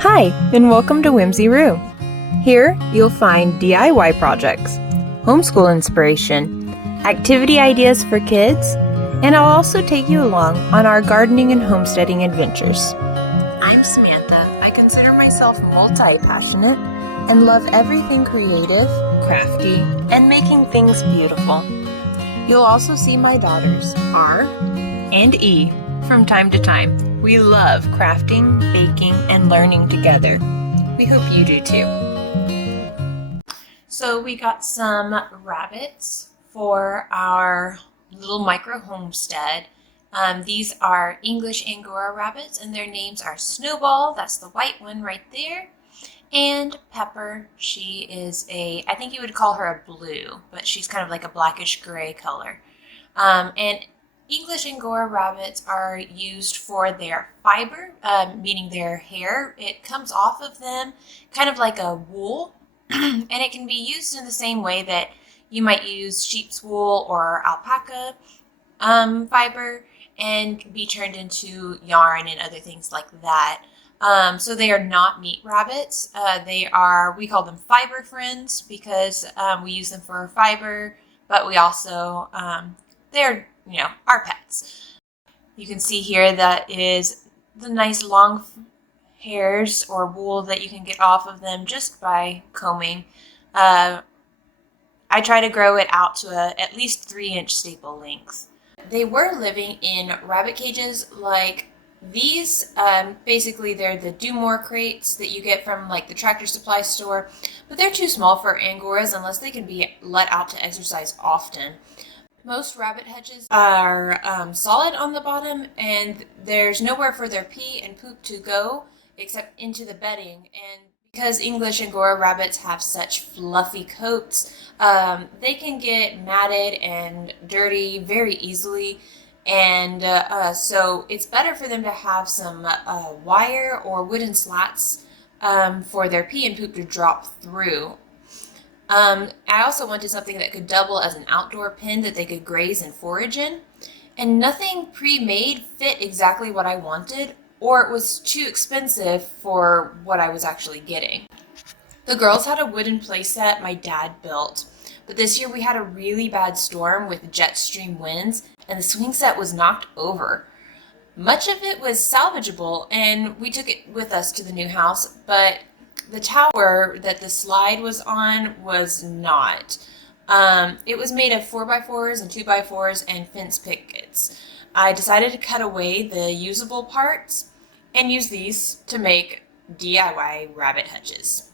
Hi, and welcome to Whimsy Roo. Here, you'll find DIY projects, homeschool inspiration, activity ideas for kids, and I'll also take you along on our gardening and homesteading adventures. I'm Samantha. I consider myself multi-passionate and love everything creative, crafty, and making things beautiful. You'll also see my daughters, R and E, from time to time. We love crafting, baking, and learning together. We hope you do too. So we got some rabbits for our little micro homestead. These are English Angora rabbits, and their names are Snowball, that's the white one right there, and Pepper. She is I think you would call her a blue, but she's kind of like a blackish gray color. And English Angora rabbits are used for their fiber, meaning their hair. It comes off of them kind of like a wool, and it can be used in the same way that you might use sheep's wool or alpaca fiber and be turned into yarn and other things like that. So they are not meat rabbits. We call them fiber friends because we use them for fiber, but we also, they're our pets. You can see here that is the nice long hairs or wool that you can get off of them just by combing. I try to grow it out to at least 3-inch staple length. They were living in rabbit cages like these. Basically, they're the Do More crates that you get from like the Tractor Supply store, but they're too small for Angoras unless they can be let out to exercise often. Most rabbit hutches are solid on the bottom, and there's nowhere for their pee and poop to go except into the bedding. And because English Angora rabbits have such fluffy coats, they can get matted and dirty very easily. And so it's better for them to have some wire or wooden slats for their pee and poop to drop through. I also wanted something that could double as an outdoor pen that they could graze and forage in. And nothing pre-made fit exactly what I wanted, or it was too expensive for what I was actually getting. The girls had a wooden playset my dad built, but this year we had a really bad storm with jet stream winds, and the swing set was knocked over. Much of it was salvageable, and we took it with us to the new house, but the tower that the slide was on was not. It was made of 4x4s and 2x4s and fence pickets. I decided to cut away the usable parts and use these to make DIY rabbit hutches.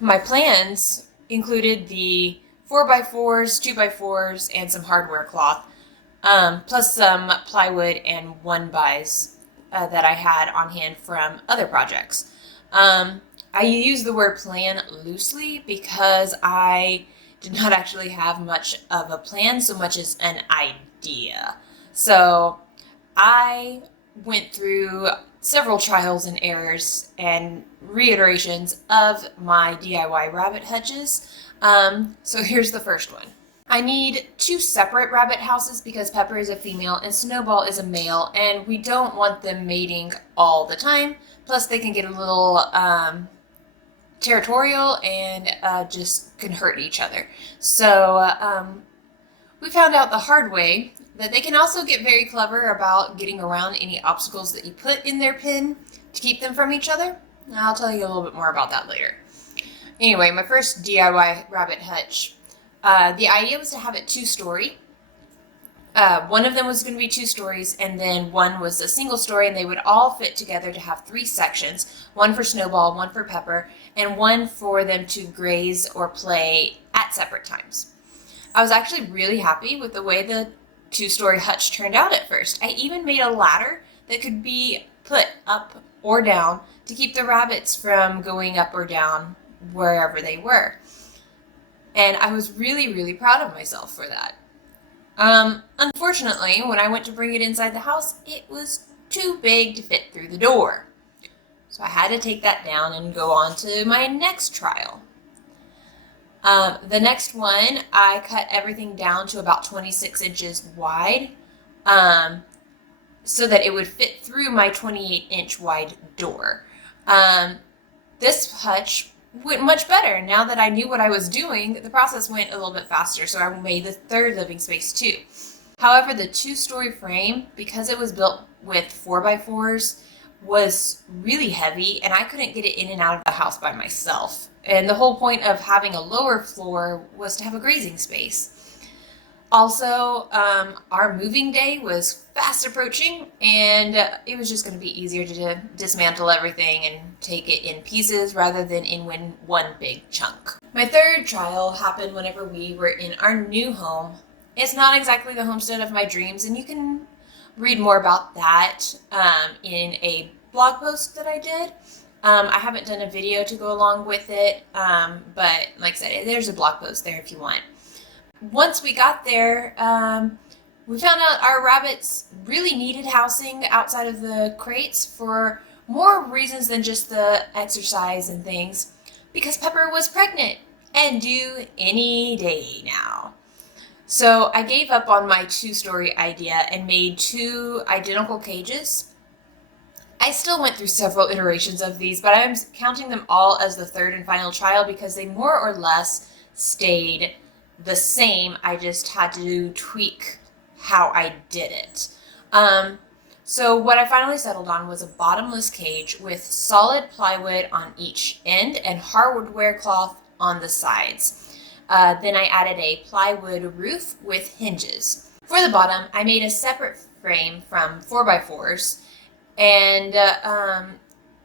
My plans included the 4x4s, 2x4s, and some hardware cloth, plus some plywood and 1-bys that I had on hand from other projects. I use the word plan loosely because I did not actually have much of a plan so much as an idea. So I went through several trials and errors and reiterations of my DIY rabbit hutches. So here's the first one. I need 2 separate rabbit houses because Pepper is a female and Snowball is a male, and we don't want them mating all the time. Plus they can get a little territorial and just can hurt each other. So we found out the hard way that they can also get very clever about getting around any obstacles that you put in their pen to keep them from each other. I'll tell you a little bit more about that later. Anyway, my first DIY rabbit hutch. The idea was to have it 2-story. One of them was going to be 2 stories, and then one was a single story, and they would all fit together to have 3 sections, one for Snowball, one for Pepper, and one for them to graze or play at separate times. I was actually really happy with the way the 2-story hutch turned out at first. I even made a ladder that could be put up or down to keep the rabbits from going up or down wherever they were. And I was really, really proud of myself for that. Unfortunately, when I went to bring it inside the house, it was too big to fit through the door. So I had to take that down and go on to my next trial. The next one, I cut everything down to about 26 inches wide, so that it would fit through my 28-inch wide door. This hutch went much better. Now that I knew what I was doing, the process went a little bit faster, so I made the third living space too. However, the 2-story frame, because it was built with 4x4s, was really heavy, and I couldn't get it in and out of the house by myself. And the whole point of having a lower floor was to have a grazing space. Also, our moving day was fast approaching, and it was just going to be easier to dismantle everything and take it in pieces rather than in one big chunk. My third trial happened whenever we were in our new home. It's not exactly the homestead of my dreams, and you can read more about that in a blog post that I did. I haven't done a video to go along with it, but like I said, there's a blog post there if you want. Once we got there, we found out our rabbits really needed housing outside of the crates for more reasons than just the exercise and things, because Pepper was pregnant and due any day now. So I gave up on my 2-story idea and made 2 identical cages. I still went through several iterations of these, but I'm counting them all as the third and final trial because they more or less stayed the same. I just had to tweak how I did it. So what I finally settled on was a bottomless cage with solid plywood on each end and hardware cloth on the sides. Then I added a plywood roof with hinges. For the bottom, I made a separate frame from 4x4s and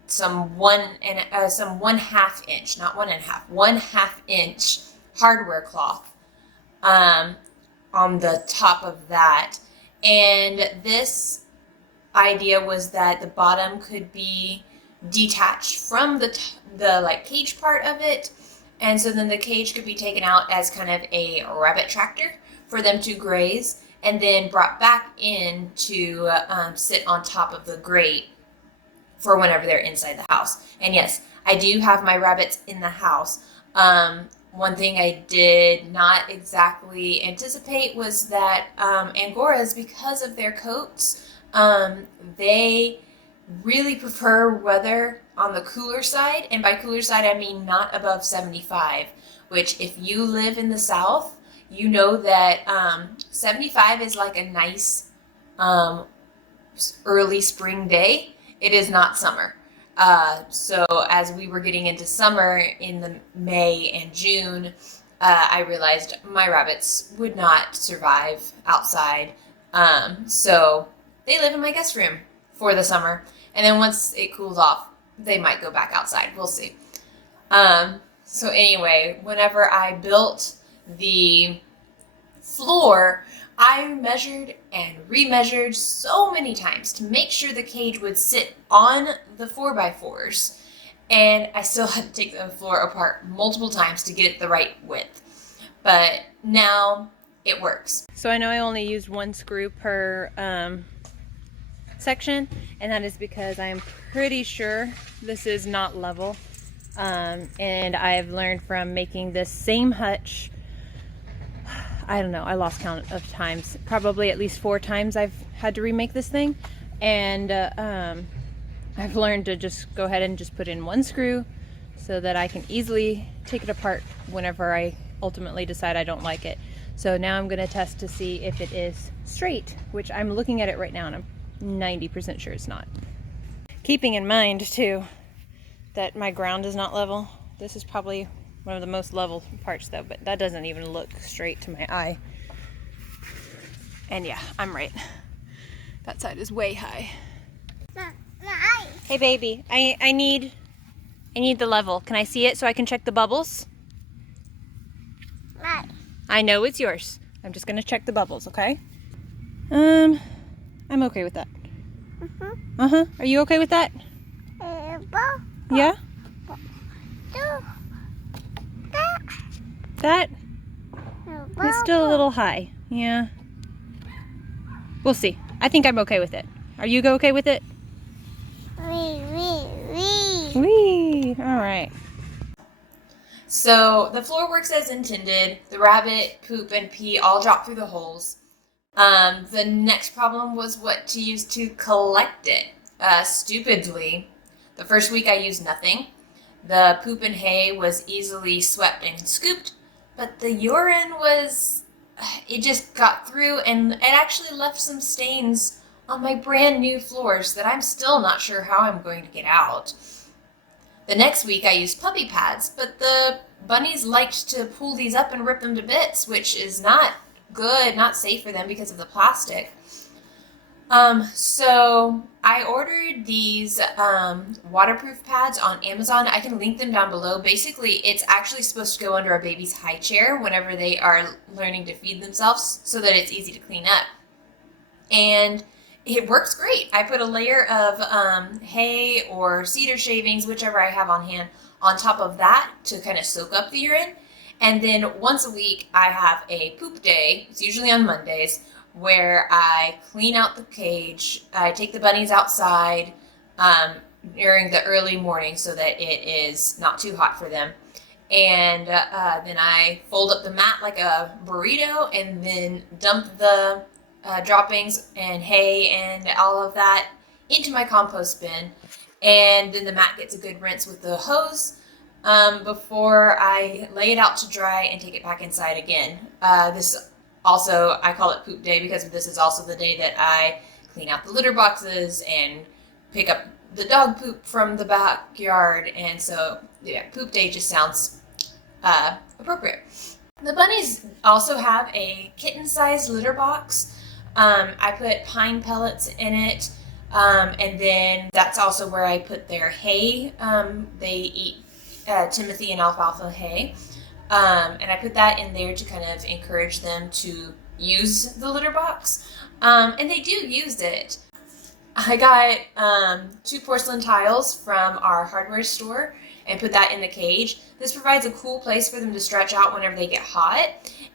some 1/2 inch, not 1.5, 1/2 inch hardware cloth on the top of that. And this idea was that the bottom could be detached from the like cage part of it, and so then the cage could be taken out as kind of a rabbit tractor for them to graze, and then brought back in to sit on top of the grate for whenever they're inside the house. And yes, I do have my rabbits in the house. One thing I did not exactly anticipate was that Angoras, because of their coats, they really prefer weather on the cooler side. And by cooler side, I mean not above 75, which if you live in the South, you know that 75 is like a nice early spring day. It is not summer. So as we were getting into summer in the May and June, I realized my rabbits would not survive outside. So they live in my guest room for the summer. And then once it cools off, they might go back outside. We'll see. So anyway, whenever I built the floor, I measured and remeasured so many times to make sure the cage would sit on the 4x4s, and I still had to take the floor apart multiple times to get it the right width. But now it works. So I know I only used 1 screw per section, and that is because I am pretty sure this is not level. And I've learned from making this same hutch, I don't know, I lost count of times. Probably at least 4 times I've had to remake this thing. And I've learned to just go ahead and just put in 1 screw so that I can easily take it apart whenever I ultimately decide I don't like it. So now I'm going to test to see if it is straight, which I'm looking at it right now and I'm 90% sure it's not. Keeping in mind too that my ground is not level. This is probably one of the most level parts though, but that doesn't even look straight to my eye. And yeah, I'm right. That side is way high. Hey baby, I need the level. Can I see it so I can check the bubbles? I know it's yours. I'm just gonna check the bubbles, okay? I'm okay with that. Are you okay with that? Yeah? That? It's still a little high. Yeah. We'll see. I think I'm okay with it. Are you okay with it? Wee! Alright. So the floor works as intended. The rabbit poop and pee all drop through the holes. The next problem was what to use to collect it. Stupidly, The first week I used nothing. The poop and hay was easily swept and scooped, but the urine it just got through, and it actually left some stains on my brand new floors that I'm still not sure how I'm going to get out. The next week I used puppy pads, but the bunnies liked to pull these up and rip them to bits, which is not good, not safe for them because of the plastic. So I ordered these waterproof pads on Amazon. I can link them down below. Basically, it's actually supposed to go under a baby's high chair whenever they are learning to feed themselves so that it's easy to clean up. And it works great. I put a layer of hay or cedar shavings, whichever I have on hand, on top of that to kind of soak up the urine. And then once a week, I have a poop day. It's usually on Mondays, where I clean out the cage. I take the bunnies outside during the early morning so that it is not too hot for them. And then I fold up the mat like a burrito and then dump the droppings and hay and all of that into my compost bin. And then the mat gets a good rinse with the hose before I lay it out to dry and take it back inside again. This also, I call it poop day because this is also the day that I clean out the litter boxes and pick up the dog poop from the backyard. And so, yeah, poop day just sounds appropriate. The bunnies also have a kitten-sized litter box. I put pine pellets in it, and then that's also where I put their hay. They eat Timothy and alfalfa hay. And I put that in there to kind of encourage them to use the litter box. And they do use it. I got 2 porcelain tiles from our hardware store and put that in the cage. This provides a cool place for them to stretch out whenever they get hot,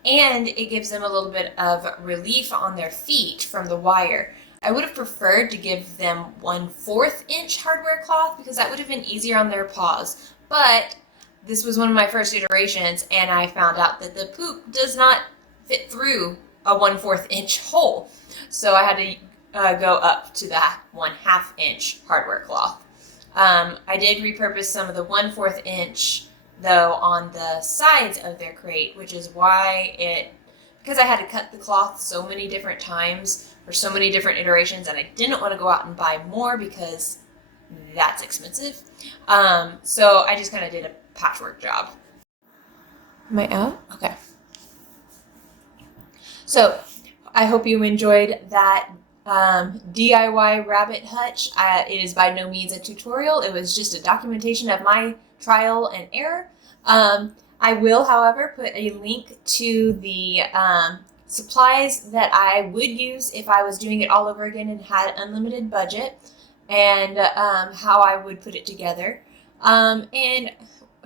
and it gives them a little bit of relief on their feet from the wire. I would have preferred to give them 1/4 inch hardware cloth because that would have been easier on their paws, but this was one of my first iterations, and I found out that the poop does not fit through a 1/4 inch hole. So I had to go up to that 1/2 inch hardware cloth. I did repurpose some of the 1/4 inch though on the sides of their crate, which is why because I had to cut the cloth so many different times for so many different iterations, and I didn't want to go out and buy more because that's expensive. So I just kind of did a patchwork job. Am I out? Okay. So I hope you enjoyed that DIY rabbit hutch. It is by no means a tutorial. It was just a documentation of my trial and error. I will, however, put a link to the supplies that I would use if I was doing it all over again and had unlimited budget, and how I would put it together. And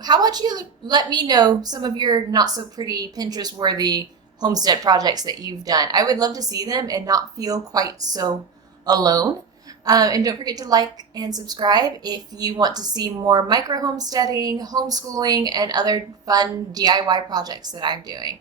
how about you let me know some of your not so pretty Pinterest-worthy homestead projects that you've done. I would love to see them and not feel quite so alone. And don't forget to like and subscribe if you want to see more micro homesteading, homeschooling, and other fun DIY projects that I'm doing.